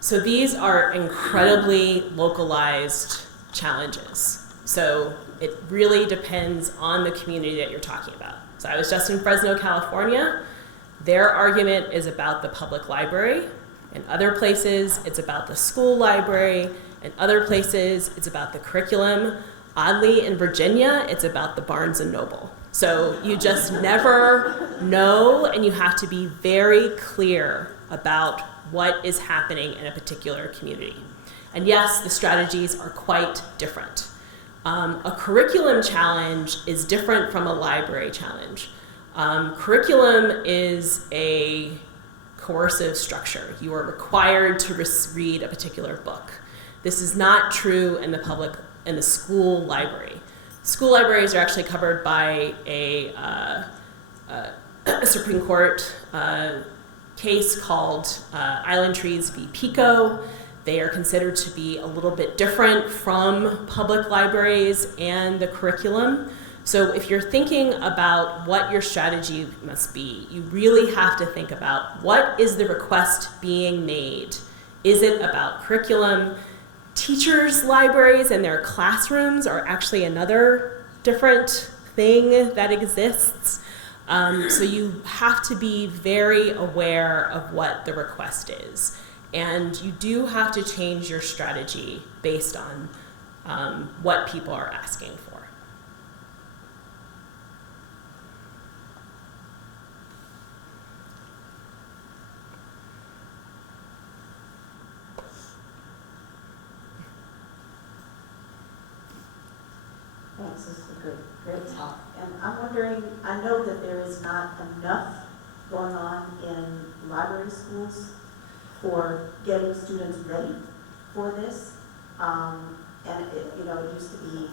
So these are incredibly localized challenges. So it really depends on the community that you're talking about. So I was just in Fresno, California. Their argument is about the public library. In other places, it's about the school library. In other places, it's about the curriculum. Oddly, in Virginia, it's about the Barnes and Noble. So you just never know, and you have to be very clear about what is happening in a particular community. And yes, the strategies are quite different. A curriculum challenge is different from a library challenge. Curriculum is a coercive structure. You are required to read a particular book. This is not true in the school library. School libraries are actually covered by a Supreme Court case called Island Trees v. Pico. They are considered to be a little bit different from public libraries and the curriculum. So if you're thinking about what your strategy must be, you really have to think about what is the request being made. Is it about curriculum? Teachers' libraries and their classrooms are actually another different thing that exists. So you have to be very aware of what the request is. And you do have to change your strategy based on what people are asking for. Thanks, this is a great talk. And I'm wondering, I know that there is not enough going on in library schools for getting students ready for this. And it used to be,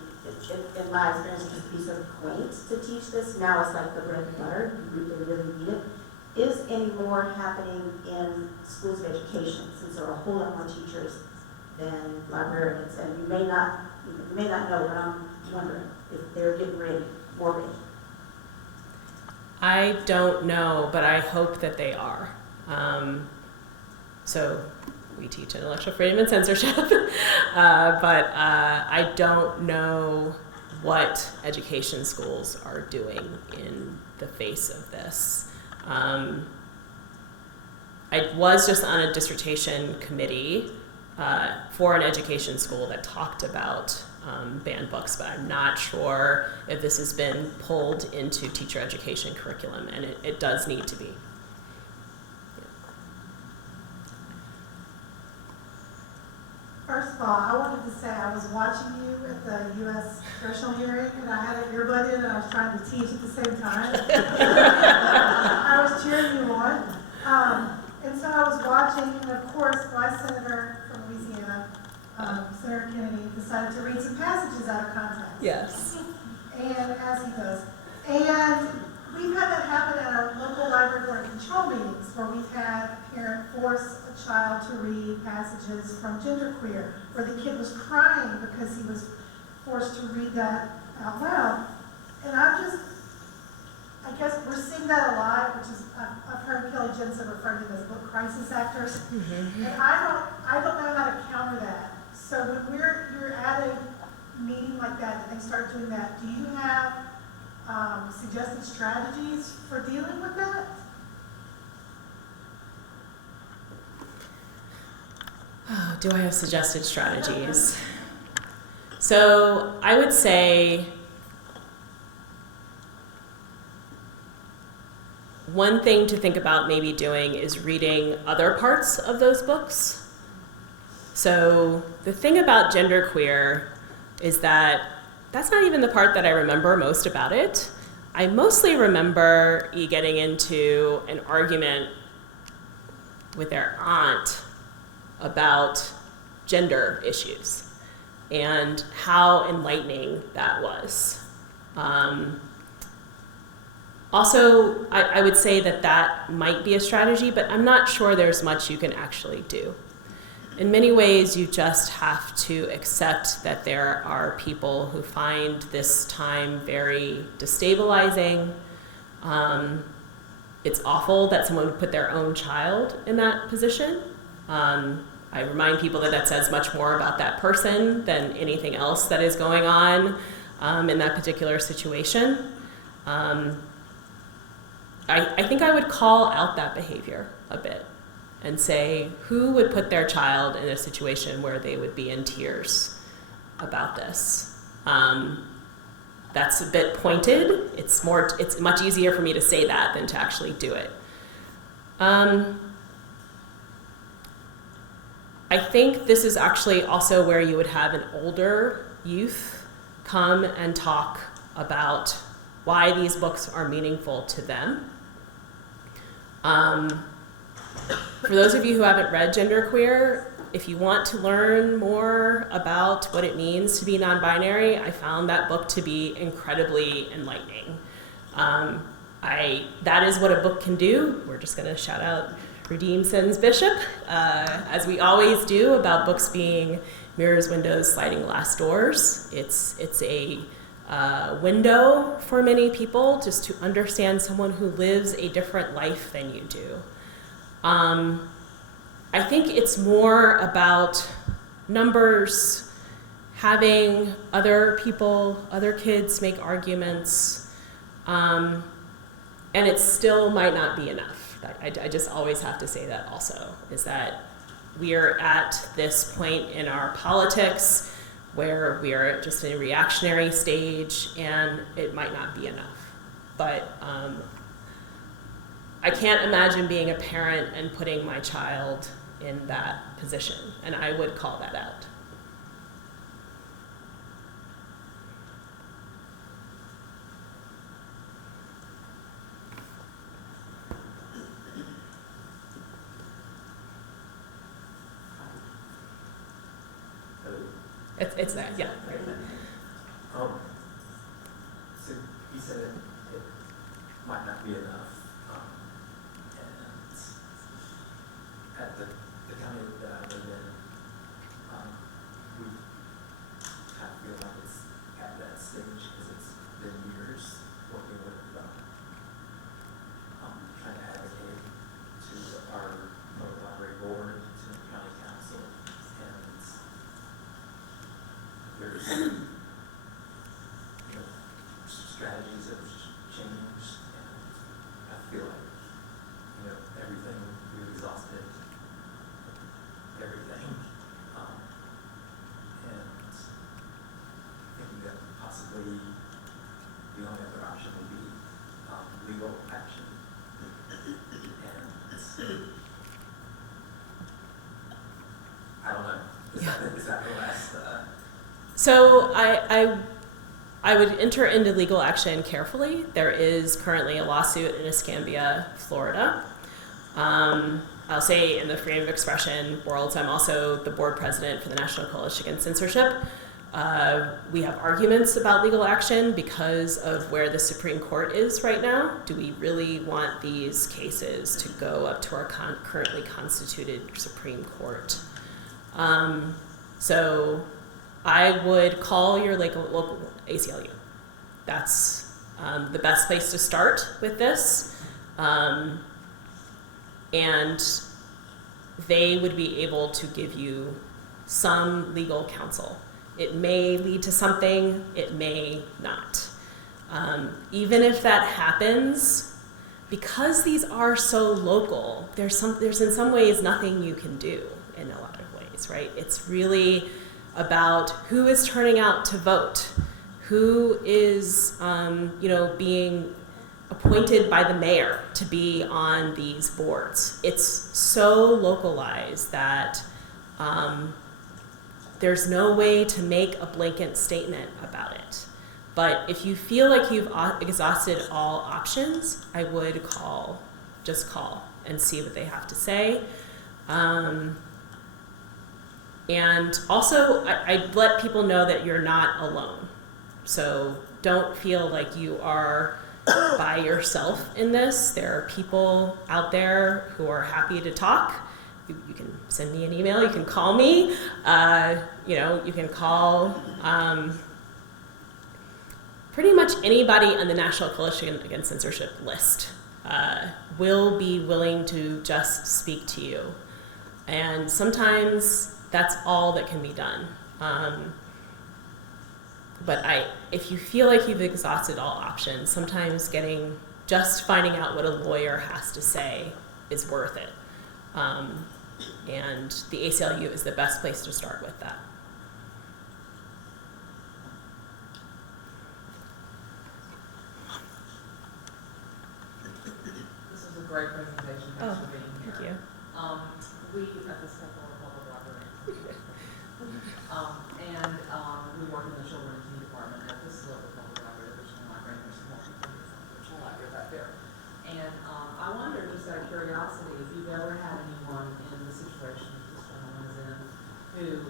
in my experience, it used to be sort of quaint to teach this. Now it's like the bread and butter. You really need it. Is any more happening in schools of education, since there are a whole lot more teachers than librarians? And you may not know, but I'm wondering if they're getting ready, more ready. I don't know, but I hope that they are. So we teach intellectual freedom and censorship, but I don't know what education schools are doing in the face of this. I was just on a dissertation committee for an education school that talked about banned books, but I'm not sure if this has been pulled into teacher education curriculum, and it does need to be. First of all, I wanted to say I was watching you at the U.S. congressional hearing, and I had an earbud in, and I was trying to teach at the same time. I was cheering you on. And so I was watching, and of course, my senator from Louisiana, Senator Kennedy, decided to read some passages out of context. Yes. And as he does. And we've had that happen at our local library board of control meetings, where we've had a parent force a child to read passages from Genderqueer, where the kid was crying because he was forced to read that out loud. And I guess we're seeing that a lot, which is, I've heard Kelly Jensen refer to them as book crisis actors. Mm-hmm. And I don't know how to counter that. So when you're at a meeting like that and they start doing that, do you have suggested strategies for dealing with that? Oh, do I have suggested strategies? So I would say one thing to think about maybe doing is reading other parts of those books. So the thing about genderqueer is that that's not even the part that I remember most about it. I mostly remember E getting into an argument with their aunt about gender issues and how enlightening that was. Also, I would say that that might be a strategy, but I'm not sure there's much you can actually do. In many ways, you just have to accept that there are people who find this time very destabilizing. It's awful that someone would put their own child in that position. I remind people that that says much more about that person than anything else that is going on in that particular situation. I think I would call out that behavior a bit and say, who would put their child in a situation where they would be in tears about this? That's a bit pointed. It's much easier for me to say that than to actually do it. I think this is actually also where you would have an older youth come and talk about why these books are meaningful to them. For those of you who haven't read genderqueer, if you want to learn more about what it means to be non-binary, I found that book to be incredibly enlightening. That is what a book can do. We're just going to shout out Redeem Sins Bishop, as we always do, about books being mirrors, windows, sliding glass doors. It's a window for many people just to understand someone who lives a different life than you do. I think it's more about numbers, having other people, other kids make arguments, and it still might not be enough. I just always have to say that also, is that we are at this point in our politics where we are just in a reactionary stage and it might not be enough. But I can't imagine being a parent and putting my child in that position, and I would call that out. It's that, yeah. So you said it might not be enough, and at the county that I live in, we kind of feel like it's at that stage because it's been years working with trying to advocate to our public library board, to the county council, and there's strategies that have changed, and I feel like everything, we've exhausted everything, and thinking that possibly the only other option would be legal action, and I don't know, is that the last So I would enter into legal action carefully. There is currently a lawsuit in Escambia, Florida. I'll say in the freedom of expression world, so I'm also the board president for the National Coalition Against Censorship. We have arguments about legal action because of where the Supreme Court is right now. Do we really want these cases to go up to our currently constituted Supreme Court? So I would call your local ACLU. That's the best place to start with this. And they would be able to give you some legal counsel. It may lead to something, it may not. Even if that happens, because these are so local, there's in some ways nothing you can do in a lot of ways, right? It's really about who is turning out to vote, who is being appointed by the mayor to be on these boards. It's so localized that there's no way to make a blanket statement about it. But if you feel like you've exhausted all options, I would just call and see what they have to say. And also, I let people know that you're not alone. So don't feel like you are by yourself in this. There are people out there who are happy to talk. You can send me an email, you can call me, you can call pretty much anybody on the National Coalition Against Censorship list will be willing to just speak to you. And sometimes that's all that can be done. But if you feel like you've exhausted all options, sometimes just finding out what a lawyer has to say is worth it. And the ACLU is the best place to start with that. This is a great presentation. Thanks for being here. Thank you. We at the Central Public Library, and we work in the Children and Teen Department at this local public library, the National Library, and there's more National Library back there. And I wonder, just out of curiosity, if you've ever had anyone in the situation that this gentleman is in who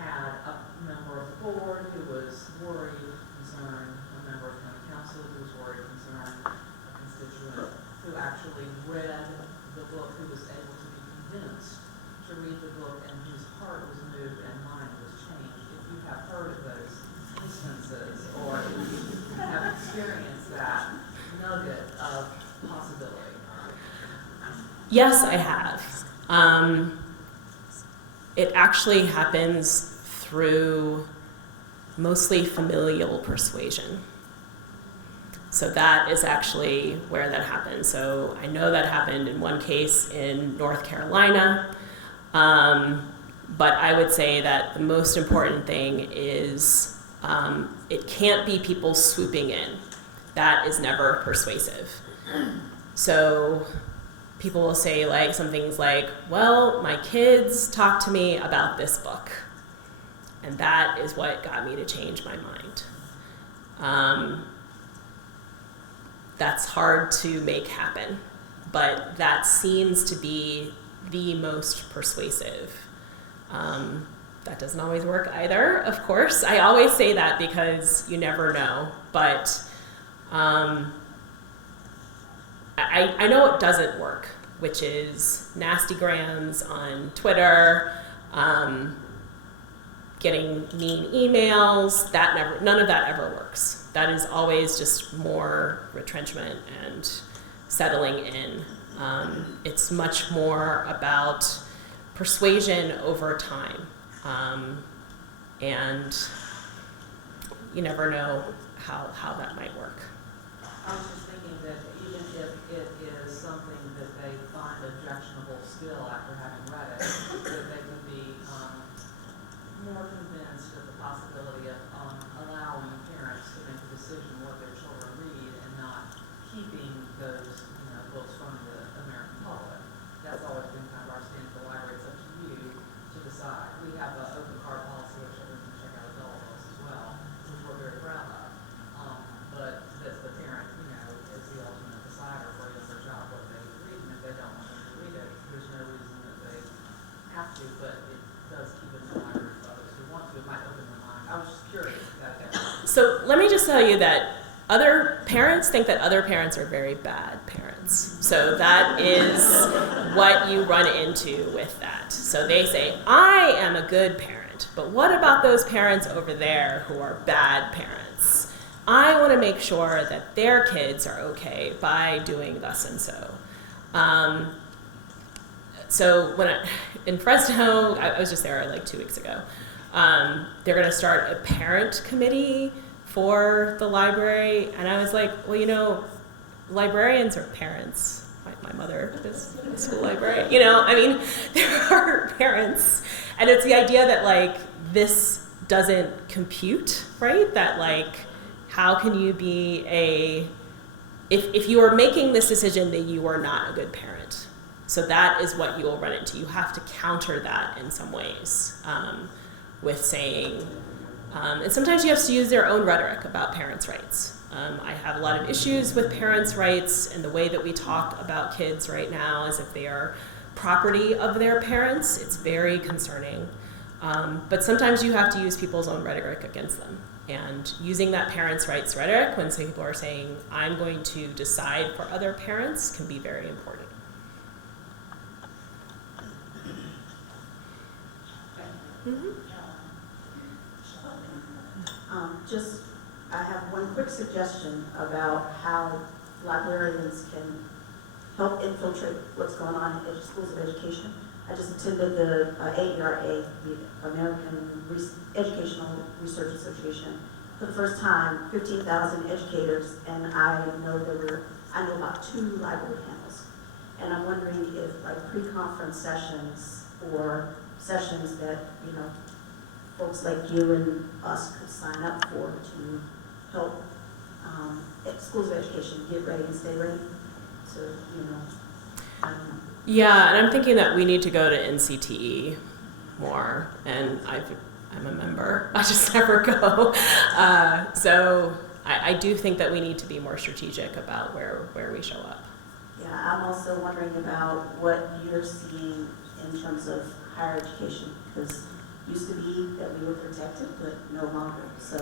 had a member of the board who was worried, concerned, a member of county council who was worried, concerned, a constituent who actually read the book, who was able to be convinced to read the book and whose heart was moved and mind was changed. If you have heard of those instances or if you have experienced that nugget of possibility. Yes, I have. It actually happens through mostly familial persuasion. So that is actually where that happened. So I know that happened in one case in North Carolina. But I would say that the most important thing is it can't be people swooping in. That is never persuasive. So people will say some things like, well, my kids talked to me about this book, and that is what got me to change my mind. That's hard to make happen, but that seems to be the most persuasive. That doesn't always work either, of course. I always say that because you never know, but I know it doesn't work, which is nasty grams on Twitter, getting mean emails. None of that ever works. That is always just more retrenchment and settling in. It's much more about persuasion over time, and you never know how that might work. I was just thinking that even if it is something that they find objectionable still after having read it, that they could be more convinced of the possibility of allowing parents to make a decision what their children read and not keeping those books from the American public. That's always been kind of our stance at the library. It's up to you to decide. We have an open card policy where children can check out adult books as well, which we're very proud of. But that's the parent, is the ultimate decider for a younger child what they read, and if they don't want them to read it, there's no reason that they have to, but it does keep it in the library for others who want to. It might open their mind. I was just curious about that. So let me just tell you that other parents think that other parents are very bad parents. So that is what you run into with that. So they say, I am a good parent, but what about those parents over there who are bad parents? I want to make sure that their kids are okay by doing thus and so. So in Fresno, I was just there 2 weeks ago. They're going to start a parent committee for the library, and I was like, well, librarians are parents. My mother is a school librarian. There are parents, and it's the idea that this doesn't compute, right? That how can you be a if you are making this decision, then you are not a good parent. So that is what you will run into. You have to counter that in some ways with saying, and sometimes you have to use their own rhetoric about parents' rights. I have a lot of issues with parents' rights and the way that we talk about kids right now as if they are property of their parents. It's very concerning. But sometimes you have to use people's own rhetoric against them. And using that parents' rights rhetoric when some people are saying, I'm going to decide for other parents, can be very important. I have one quick suggestion about how librarians can help infiltrate what's going on in schools of education. I just attended the AERA, the American Educational Research Association, for the first time, 15,000 educators, and I know about 2 library panels. And I'm wondering if like pre-conference sessions or sessions that, folks like you and us could sign up for to help schools of education get ready and stay ready to, I don't know. Yeah, and I'm thinking that we need to go to NCTE more, and I'm a member. I just never go. So I do think that we need to be more strategic about where we show up. Yeah, I'm also wondering about what you're seeing in terms of higher education, because it used to be that we were protected, but no longer. So,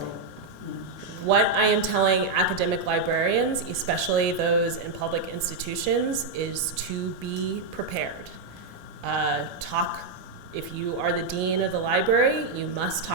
What I am telling academic librarians, especially those in public institutions, is to be prepared. If you are the dean of the library, you must talk